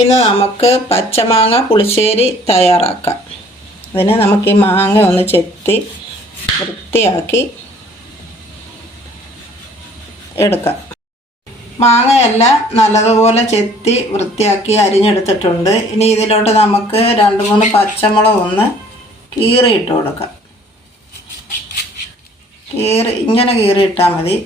ഇന്ന് നമുക്ക് പച്ചമാങ്ങ പുളിശ്ശേരി തയ്യാറാക്കാം. അതിന് നമുക്ക് ഈ മാങ്ങ ഒന്ന് ചെത്തി വൃത്തിയാക്കി എടുക്കാം. മാങ്ങയെല്ലാം നല്ലതുപോലെ ചെത്തി വൃത്തിയാക്കി അരിഞ്ഞെടുത്തിട്ടുണ്ട്. ഇനി ഇതിലോട്ട് നമുക്ക് രണ്ട് മൂന്ന് പച്ചമുളക് ഒന്ന് കീറിയിട്ട് കൊടുക്കാം. കീറി ഇങ്ങനെ കീറിയിട്ടാൽ മതി.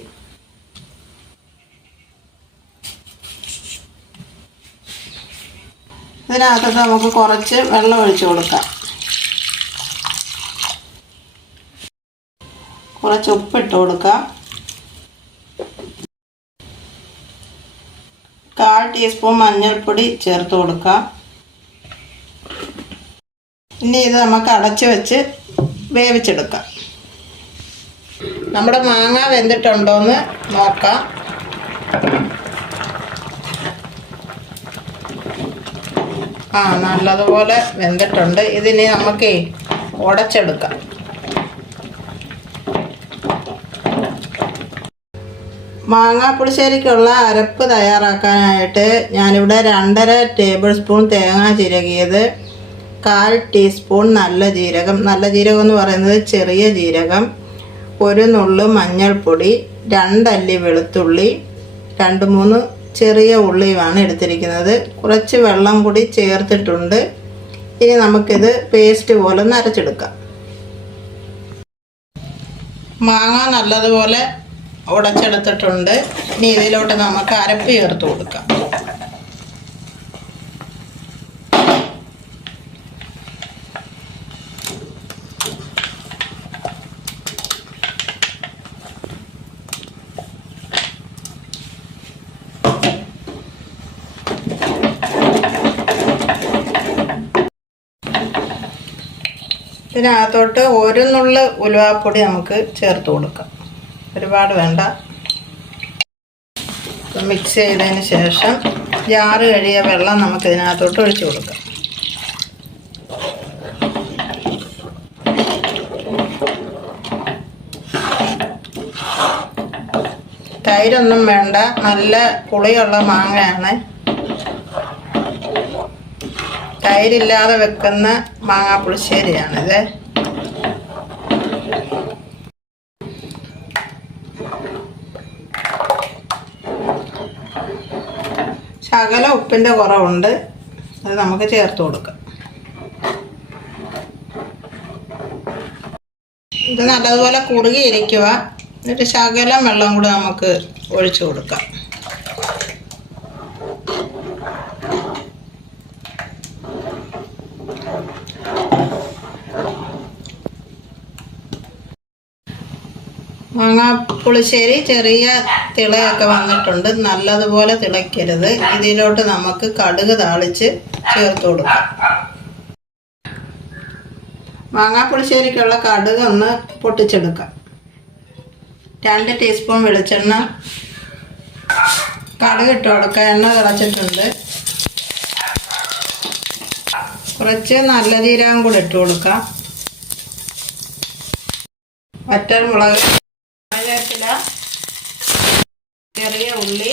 ഇതിനകത്ത് നമുക്ക് കുറച്ച് വെള്ളം ഒഴിച്ചു കൊടുക്കാം. കുറച്ച് ഉപ്പിട്ട് കൊടുക്കാം. കാൽ ടീസ്പൂൺ മഞ്ഞൾപ്പൊടി ചേർത്ത് കൊടുക്കാം. ഇനി ഇത് നമുക്ക് അടച്ചു വെച്ച് വേവിച്ചെടുക്കാം. നമ്മുടെ മാങ്ങ വെന്തിട്ടുണ്ടോ എന്ന് നോക്കാം. ആ നല്ലതുപോലെ വെന്തിട്ടുണ്ട്. ഇതിനി നമുക്ക് ഉടച്ചെടുക്കാം. മാങ്ങാപ്പുളിശ്ശേരിക്കുള്ള അരപ്പ് തയ്യാറാക്കാനായിട്ട് ഞാനിവിടെ രണ്ടര ടേബിൾ സ്പൂൺ തേങ്ങ ചിരകിയത് കാൽ ടീസ്പൂൺ നല്ല ജീരകം. നല്ല ജീരകം എന്ന് പറയുന്നത് ചെറിയ ജീരകം ഒരു നുള്ളു മഞ്ഞൾപ്പൊടി രണ്ടല്ലി വെളുത്തുള്ളി രണ്ട് മൂന്ന് ചെറിയ ഉള്ളിയുമാണ് എടുത്തിരിക്കുന്നത്. കുറച്ച് വെള്ളം കൂടി ചേർത്തിട്ടുണ്ട്. ഇനി നമുക്കിത് പേസ്റ്റ് പോലെ ഒന്ന് അരച്ചെടുക്കാം. മാങ്ങ നല്ലതുപോലെ ഉടച്ചെടുത്തിട്ടുണ്ട്. ഇനി ഇതിലോട്ട് നമുക്ക് അരപ്പ് ചേർത്ത് കൊടുക്കാം. ഇതിനകത്തോട്ട് ഒരു നുള്ള് ഉലുവാപ്പൊടി നമുക്ക് ചേർത്ത് കൊടുക്കാം. ഒരുപാട് വേണ്ട. മിക്സ് ചെയ്തതിന് ശേഷം ജാറ് കഴിയ വെള്ളം നമുക്ക് ഇതിനകത്തോട്ട് ഒഴിച്ചു കൊടുക്കാം. തൈരൊന്നും വേണ്ട. നല്ല പുളിയുള്ള മാങ്ങയാണ്. തൈരില്ലാതെ വെക്കുന്ന മാങ്ങാ പുളിശ്ശേരിയാണിത് ശകല ഉപ്പിന്റെ കുറവുണ്ട്. അത് നമുക്ക് ചേർത്ത് കൊടുക്കാം. ഇത് നല്ലതുപോലെ കുറുകിയിരിക്കുക എന്നിട്ട് ശകലം വെള്ളം കൂടെ നമുക്ക് ഒഴിച്ചു കൊടുക്കാം. മാങ്ങാ പുളിശ്ശേരി ചെറിയ തിളയൊക്കെ വന്നിട്ടുണ്ട്. നല്ലതുപോലെ തിളയ്ക്കരുത്. ഇതിലോട്ട് നമുക്ക് കടുക് താളിച്ച് ചേർത്ത് കൊടുക്കാം. മാങ്ങാപ്പുളിശ്ശേരിക്കുള്ള കടുക് ഒന്ന് പൊട്ടിച്ചെടുക്കാം. രണ്ട് ടീസ്പൂൺ വെളിച്ചെണ്ണ. കടുക് ഇട്ട് കൊടുക്കുക എണ്ണ തിളച്ചിട്ടുണ്ട്. കുറച്ച് നല്ല ജീരകം കൂടി ഇട്ട് കൊടുക്കാം. വറ്റൽ മുളക് ചെറിയ ഉള്ളി